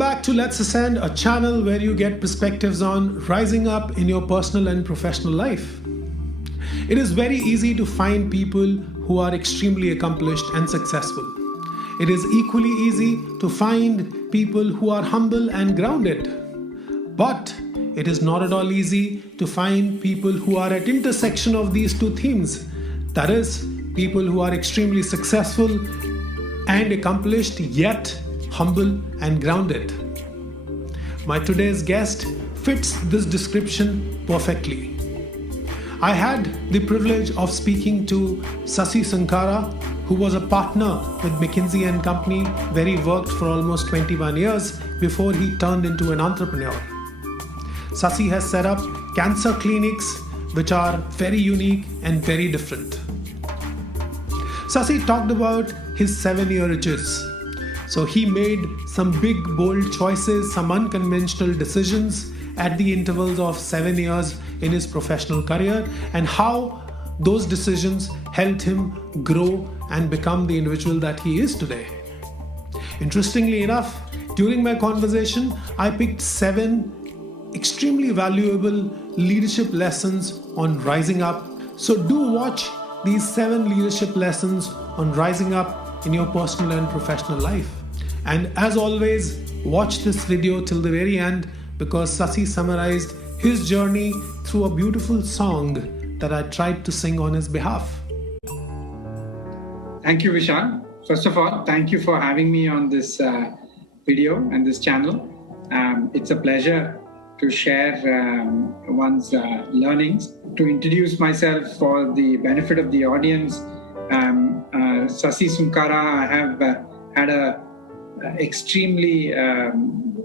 back to Let's Ascend, a channel where you get perspectives on rising up in your personal and professional life. It is very easy to find people who are extremely accomplished and successful. It is equally easy to find people who are humble and grounded. But it is not at all easy to find people who are at intersection of these two themes. That is, people who are extremely successful and accomplished, yet humble and grounded. My today's guest fits this description perfectly. I had the privilege of speaking to Sasi Sunkara, who was a partner with McKinsey Company, where he worked for almost 21 years before he turned into an entrepreneur. Sasi has set up cancer clinics which are very unique and very different. Sasi talked about his 7-year itches. So he made some big, bold choices, some unconventional decisions at the intervals of 7 years in his professional career, and how those decisions helped him grow and become the individual that he is today. Interestingly enough, during my conversation, I picked 7 extremely valuable leadership lessons on rising up. So do watch these 7 leadership lessons on rising up in your personal and professional life. And as always, watch this video till the very end, because Sasi summarized his journey through a beautiful song that I tried to sing on his behalf. Thank you, Vishal. First of all, thank you for having me on this video and this channel. It's a pleasure to share one's learnings. To introduce myself for the benefit of the audience, Sasi Sunkara, I have had a extremely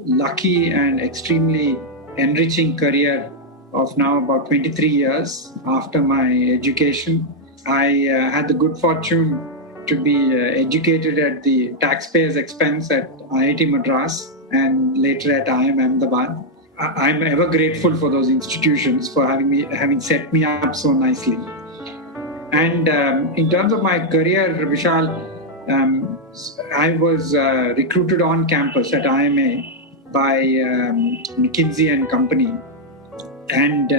lucky and extremely enriching career of now about 23 years after my education. I had the good fortune to be educated at the taxpayers' expense at IIT Madras and later at IIM Ahmedabad. I'm ever grateful for those institutions for having set me up so nicely. And in terms of my career, Vishal, I was recruited on campus at IMA by McKinsey Company. And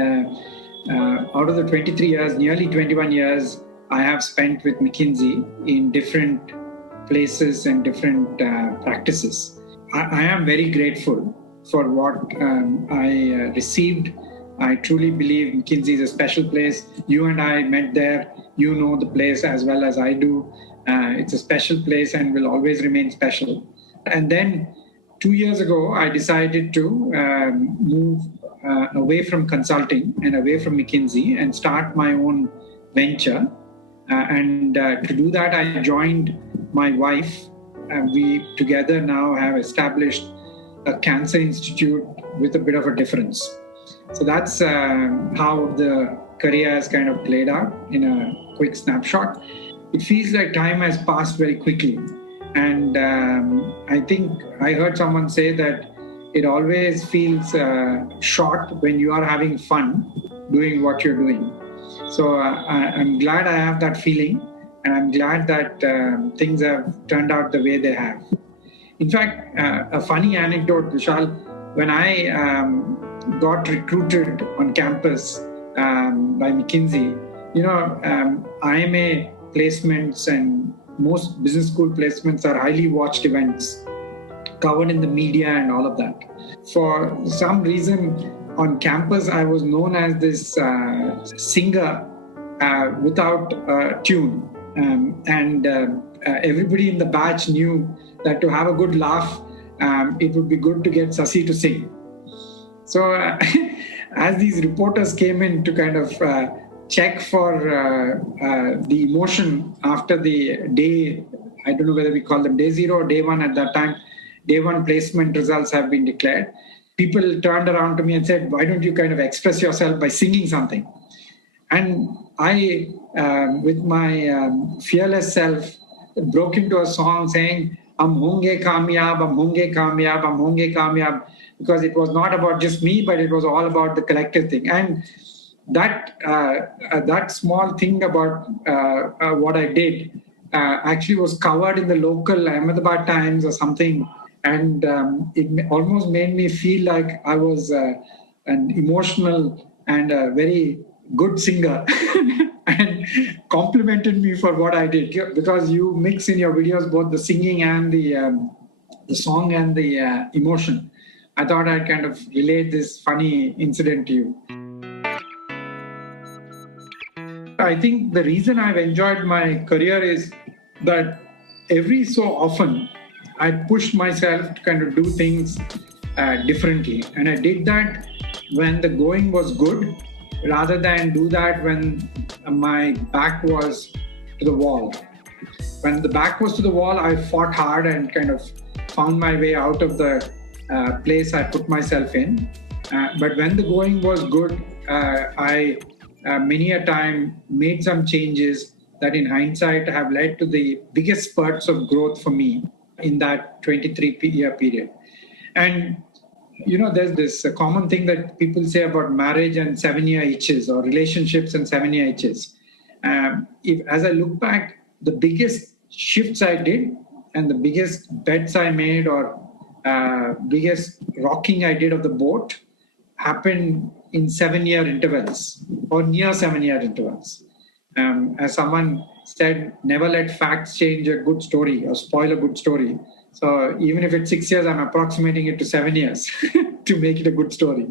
out of the 23 years, nearly 21 years, I have spent with McKinsey in different places and different practices. I am very grateful for what I received. I truly believe McKinsey is a special place. You and I met there. You know the place as well as I do. It's a special place and will always remain special. And then 2 years ago, I decided to move away from consulting and away from McKinsey and start my own venture. And to do that, I joined my wife. We together now have established a cancer institute with a bit of a difference. So that's how the career has kind of played out in a quick snapshot. It feels like time has passed very quickly. And I think I heard someone say that it always feels short when you are having fun doing what you're doing. So I'm glad I have that feeling, and I'm glad that things have turned out the way they have. In fact, a funny anecdote, Vishal, when I got recruited on campus by McKinsey, IMA placements and most business school placements are highly watched events, covered in the media and all of that. For some reason, on campus, I was known as this singer without a tune. And everybody in the batch knew that to have a good laugh, it would be good to get Sasi to sing. So as these reporters came in to kind of check for the emotion after the day, I don't know whether we call them day 0 or day 1 at that time, day 1 placement results have been declared. People turned around to me and said, why don't you kind of express yourself by singing something? And I, with my fearless self, broke into a song saying, "Hum honge kamyab, hum honge kamyab, hum honge kamyab," because it was not about just me, but it was all about the collective thing. And that small thing about what I did actually was covered in the local Ahmedabad Times or something And almost made me feel like I was an emotional and a very good singer and complimented me for what I did, because you mix in your videos both the singing and the song and the emotion. I thought I'd kind of relate this funny incident to you. I think the reason I've enjoyed my career is that every so often I pushed myself to kind of do things differently. And I did that when the going was good, rather than do that when my back was to the wall. When the back was to the wall, I fought hard and kind of found my way out of the place I put myself in. But when the going was good, I many a time made some changes that in hindsight have led to the biggest spurts of growth for me in that 23-year period. And there's this common thing that people say about marriage and 7-year itches, or relationships and 7-year itches. As I look back, the biggest shifts I did and the biggest bets I made, or biggest rocking I did of the boat, happened in 7-year intervals or near 7-year intervals. As someone said, never let facts change a good story or spoil a good story. So even if it's 6 years, I'm approximating it to 7 years to make it a good story.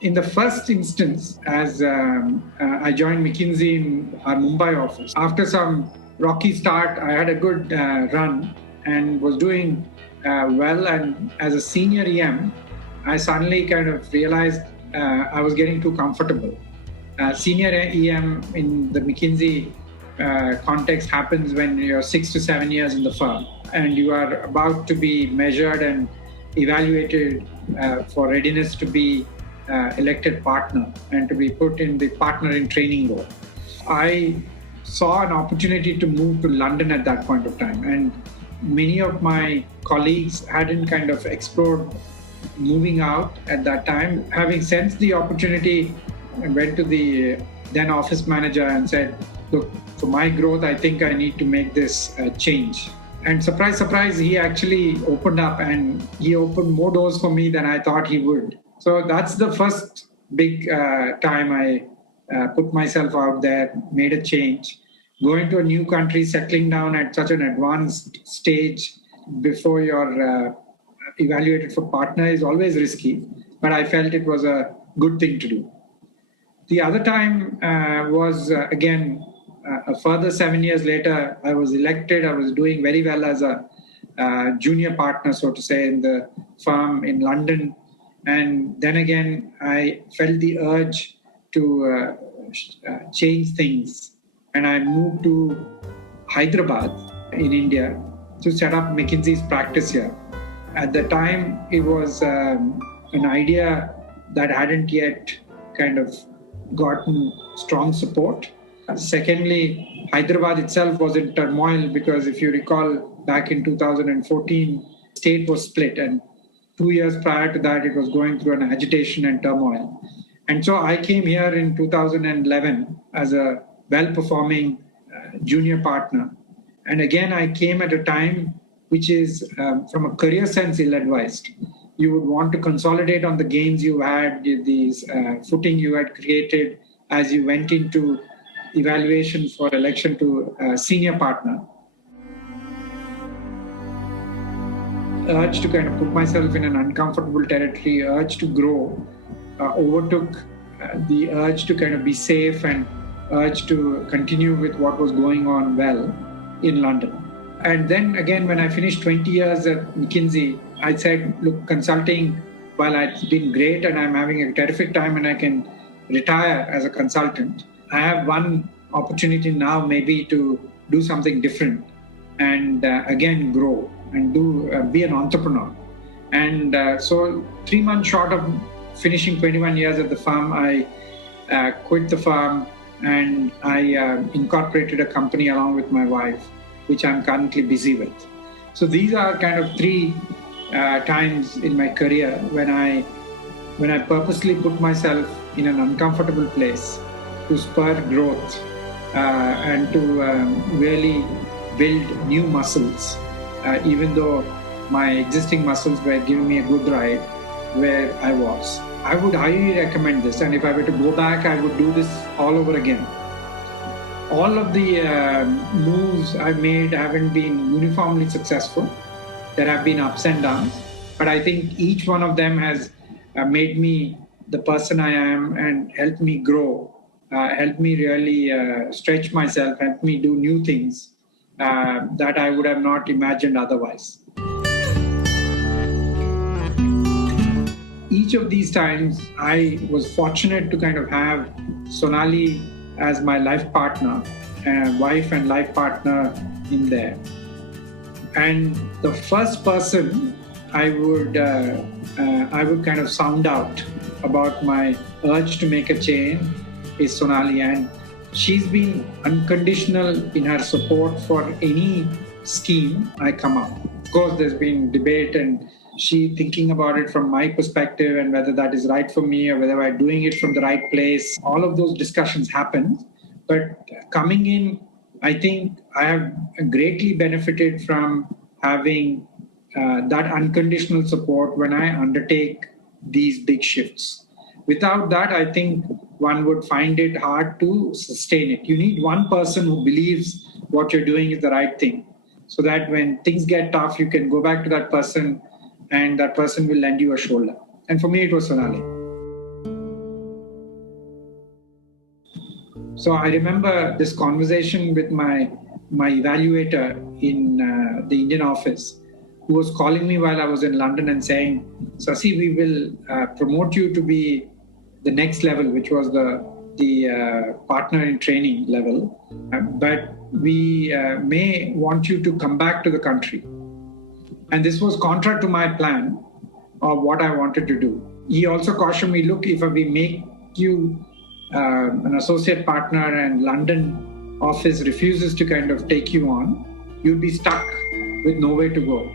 In the first instance, as I joined McKinsey in our Mumbai office, after some rocky start, I had a good run and was doing well. And as a senior EM, I suddenly kind of realized I was getting too comfortable. Senior EM in the McKinsey context happens when you're 6 to 7 years in the firm and you are about to be measured and evaluated for readiness to be elected partner and to be put in the partner in training role. I saw an opportunity to move to London at that point of time, and many of my colleagues hadn't kind of explored moving out at that time. Having sensed the opportunity, I went to the then office manager and said, look, for my growth, I think I need to make this change. And surprise, surprise, he actually opened up and he opened more doors for me than I thought he would. So that's the first big time I put myself out there, made a change. Going to a new country, settling down at such an advanced stage before you're evaluated for partner is always risky, but I felt it was a good thing to do. The other time was, again, a further 7 years later, I was elected. I was doing very well as a junior partner, so to say, in the firm in London. And then again, I felt the urge to change things. And I moved to Hyderabad in India to set up McKinsey's practice here. At the time, it was an idea that hadn't yet kind of gotten strong support. Secondly, Hyderabad itself was in turmoil because if you recall, back in 2014, state was split, and 2 years prior to that, it was going through an agitation and turmoil. And so I came here in 2011 as a well-performing junior partner. And again, I came at a time which is, from a career sense, ill-advised. You would want to consolidate on the gains you had, these footing you had created as you went into evaluation for election to senior partner. Urge to kind of put myself in an uncomfortable territory, urge to grow, overtook the urge to kind of be safe and urge to continue with what was going on well in London. And then again, when I finished 20 years at McKinsey, I said, look, consulting, while it's been great and I'm having a terrific time and I can retire as a consultant, I have one opportunity now maybe to do something different and again grow and be an entrepreneur. And so 3 months short of finishing 21 years at the firm, I quit the firm and I incorporated a company along with my wife, which I'm currently busy with. So these are kind of 3 times in my career when I purposely put myself in an uncomfortable place to spur growth and to really build new muscles even though my existing muscles were giving me a good ride where I was. I would highly recommend this, and if I were to go back, I would do this all over again. All of the moves I've made haven't been uniformly successful. There have been ups and downs, but I think each one of them has made me the person I am and helped me grow, helped me really stretch myself, helped me do new things that I would have not imagined otherwise. Each of these times, I was fortunate to kind of have Sonali as my life partner, wife and life partner in there. And the first person I would kind of sound out about my urge to make a change is Sonali, and she's been unconditional in her support for any scheme I come up. Of course, there's been debate and she thinking about it from my perspective and whether that is right for me or whether I'm doing it from the right place. All of those discussions happen. But coming in, I think I have greatly benefited from having that unconditional support when I undertake these big shifts. Without that, I think one would find it hard to sustain it. You need one person who believes what you're doing is the right thing, so that when things get tough, you can go back to that person and that person will lend you a shoulder. And for me, it was Sonali. So I remember this conversation with my evaluator in the Indian office, who was calling me while I was in London and saying, Sasi, we will promote you to be the next level, which was the partner in training level. But we may want you to come back to the country. And this was contrary to my plan of what I wanted to do. He also cautioned me, look, if we make you an associate partner and London office refuses to kind of take you on, you'll be stuck with nowhere to go.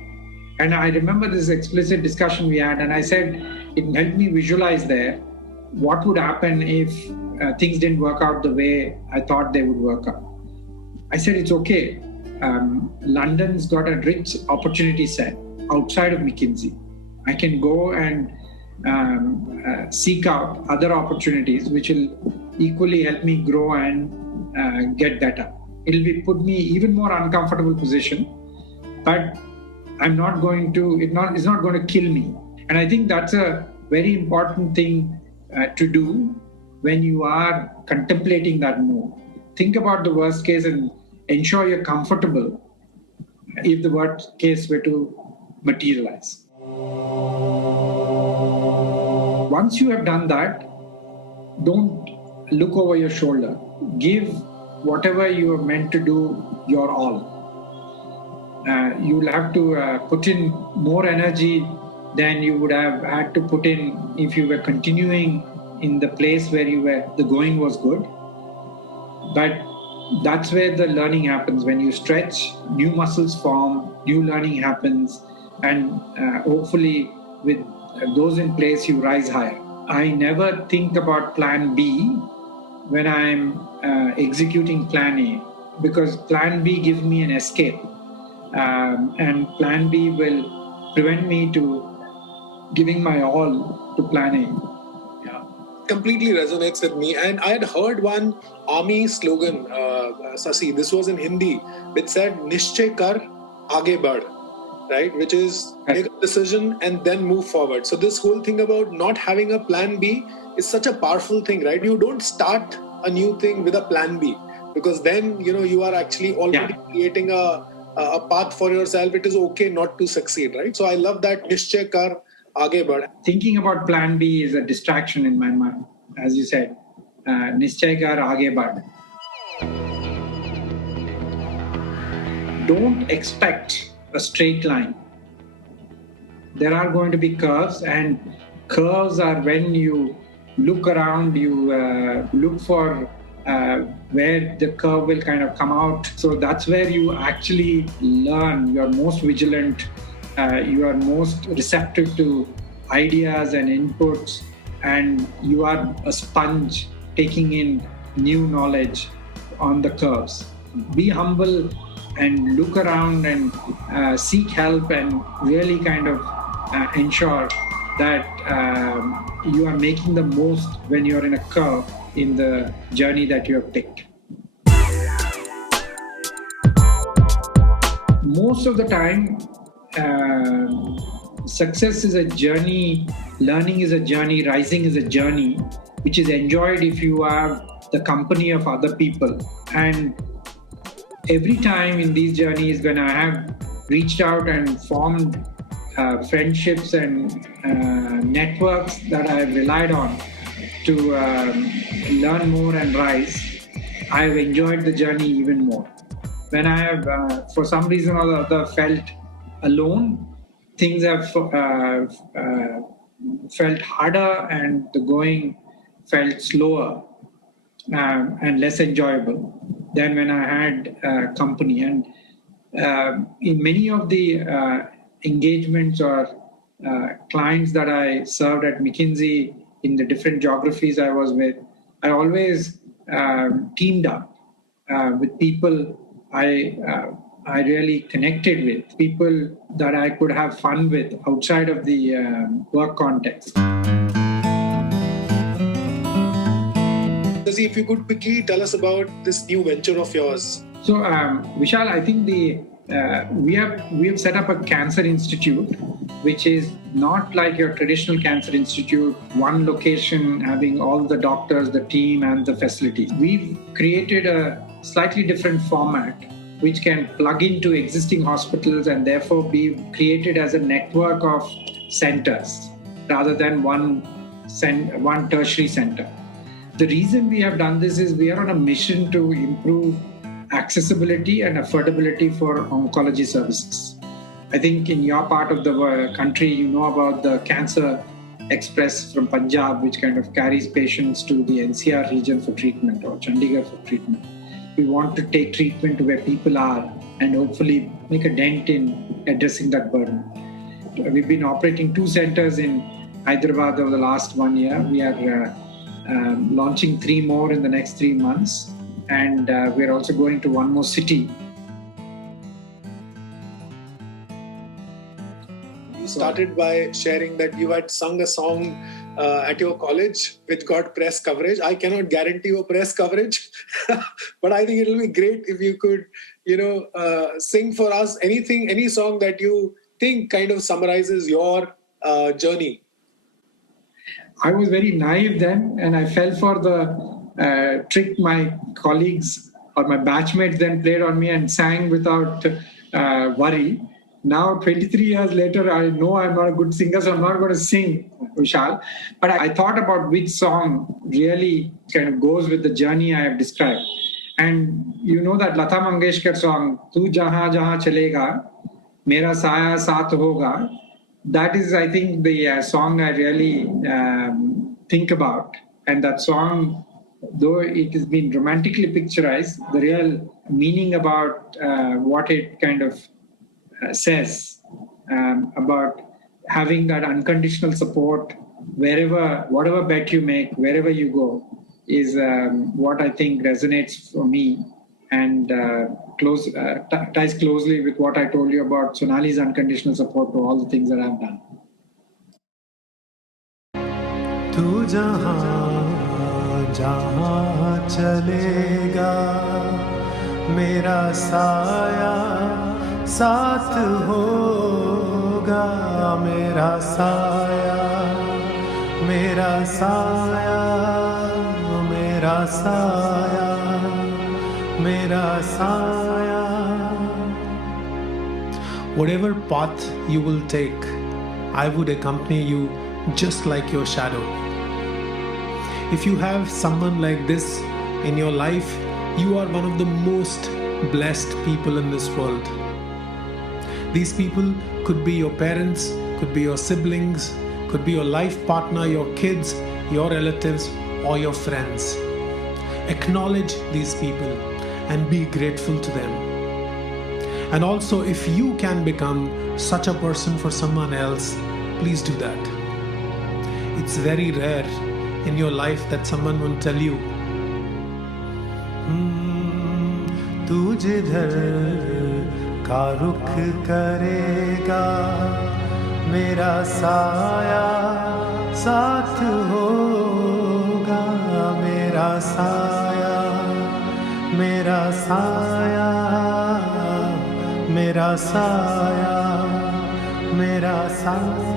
And I remember this explicit discussion we had, and I said, it helped me visualize there what would happen if things didn't work out the way I thought they would work out. I said, it's okay. London's got a rich opportunity set outside of McKinsey. I can go and seek out other opportunities which will equally help me grow and get better. It'll put me even more uncomfortable position, but it's not going to kill me. And I think that's a very important thing to do when you are contemplating that move. Think about the worst case and ensure you're comfortable if the worst case were to materialize. Once you have done that, don't look over your shoulder. Give whatever you are meant to do your all. You'll have to put in more energy than you would have had to put in if you were continuing in the place where the going was good. But that's where the learning happens. When you stretch, new muscles form, new learning happens, and hopefully with those in place, you rise higher. I never think about plan B when I'm executing plan A, because plan B gives me an escape, and plan B will prevent me to giving my all to plan A. Completely resonates with me. And I had heard one army slogan, Sasi, this was in Hindi, which said, Nishchay kar, aage badh, right? Which is make a decision and then move forward. So this whole thing about not having a plan B is such a powerful thing, right? You don't start a new thing with a plan B, because then, you are actually already creating a path for yourself. It is okay not to succeed, right? So I love that Nishchay kar, aage badh. Thinking about plan B is a distraction in my mind. As you said, Nishchay kar, aage badh. Don't expect a straight line. There are going to be curves, and curves are when you look around, you look for where the curve will kind of come out. So that's where you actually learn. You're most vigilant. You are most receptive to ideas and inputs, and you are a sponge taking in new knowledge on the curves. Be humble and look around and seek help and really kind of ensure that you are making the most when you're in a curve in the journey that you have picked. Most of the time, success is a journey, learning is a journey, rising is a journey, which is enjoyed if you have the company of other people. And every time in these journeys, when I have reached out and formed friendships and networks that I have relied on to learn more and rise, I have enjoyed the journey even more. When I have, for some reason or the other, felt alone, things have felt harder and the going felt slower and less enjoyable than when I had company. And in many of the engagements or clients that I served at McKinsey in the different geographies I was with, I always teamed up with people I really connected with, people that I could have fun with outside of the work context. Sasi, if you could quickly tell us about this new venture of yours. So, Vishal, I think we have set up a cancer institute, which is not like your traditional cancer institute, one location having all the doctors, the team, and the facilities. We've created a slightly different format, which can plug into existing hospitals and therefore be created as a network of centers rather than one tertiary center. The reason we have done this is we are on a mission to improve accessibility and affordability for oncology services. I think in your part of the country, you know about the Cancer Express from Punjab, which kind of carries patients to the NCR region for treatment or Chandigarh for treatment. We want to take treatment to where people are and hopefully make a dent in addressing that burden. We've been operating 2 centers in Hyderabad over the last 1 year. We are launching 3 more in the next 3 months. And we're also going to 1 more city. You started by sharing that you had sung a song at your college which got press coverage. I cannot guarantee you press coverage, but I think it will be great if you could, sing for us any song that you think kind of summarizes your journey. I was very naive then, and I fell for the trick my colleagues or my batchmates then played on me and sang without worry. Now, 23 years later, I know I'm not a good singer, so I'm not going to sing, Vishal. But I thought about which song really kind of goes with the journey I have described. And you know that Lata Mangeshkar song, Tu Jahan Jahan Chalega, Mera Saya Saath Hoga. That is, I think, the song I really think about. And that song, though it has been romantically picturized, the real meaning about what it kind of says about having that unconditional support whatever bet you make, wherever you go, is what I think resonates for me and ties closely with what I told you about Sonali's unconditional support to all the things that I've done. Tu jahan jahan chalega, mera saya साथ होगा, मेरा साया मेरा साया मेरा साया मेरा साया. Whatever path you will take, I would accompany you just like your shadow. If you have someone like this in your life, you are one of the most blessed people in this world. These people could be your parents, could be your siblings, could be your life partner, your kids, your relatives, or your friends. Acknowledge these people and be grateful to them. And also, if you can become such a person for someone else, please do that. It's very rare in your life that someone will tell you, "Tu jidhar का रुख करेगा मेरा साया साथ होगा, मेरा साया, मेरा साया, मेरा साया, मेरा साया.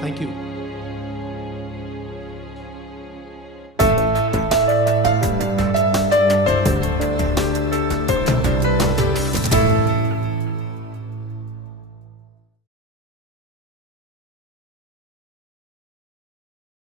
Thank you.